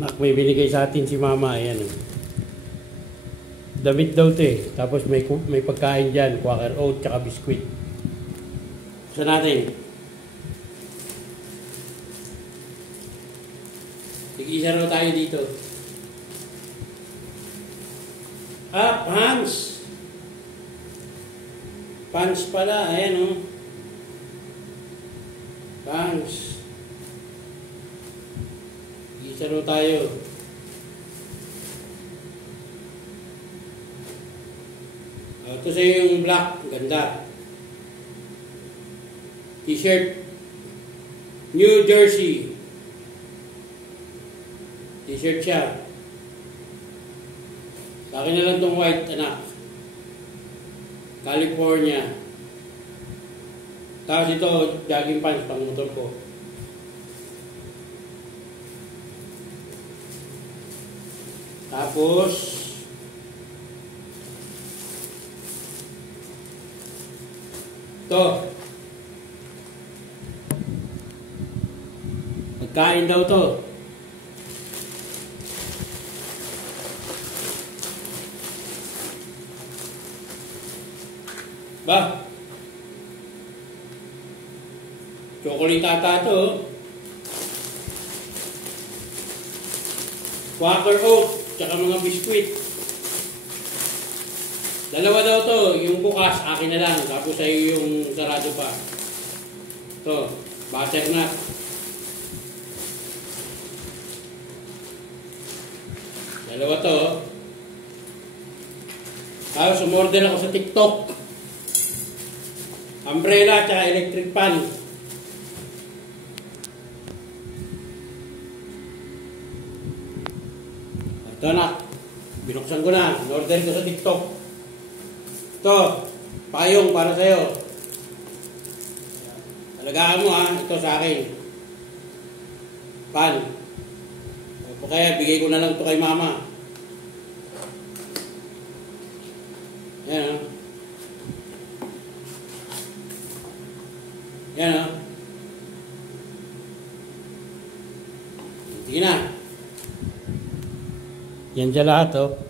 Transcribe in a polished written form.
May binigay sa atin si mama. Ayan. Damit daw to eh. Tapos may pagkain dyan. Quaker oat tsaka biskuit. Sa natin. Tig-isa raw tayo dito. Pants. Pants pala. Ayan o. Pants. Tig-isa raw tayo. Ito sa'yo yung black. Ganda. T-shirt. New Jersey. T-shirt siya. Sa akin na lang itong white, anak. California. Tapos ito, jogging pants, pang motor ko. Tapos, ito. Magkain daw to. Ba? Chocolate ata to. Quaker oat, tsaka mga biskuit. Dalawa daw to, yung bukas, akin na lang. Tapos sa'yo yung sarado pa. Ito, butternut. Dalawa to. Tapos umorder ako sa TikTok. Umbrella at electric pan. Ito na. Binuksan ko na. Order ko sa TikTok. Ito. Payong para sa'yo. Alagaan mo ha. Ito sa akin. Pan. O kaya bigay ko na lang ito kay mama. Yan ha. Yan o. Sige na. Yan dyan lahat o.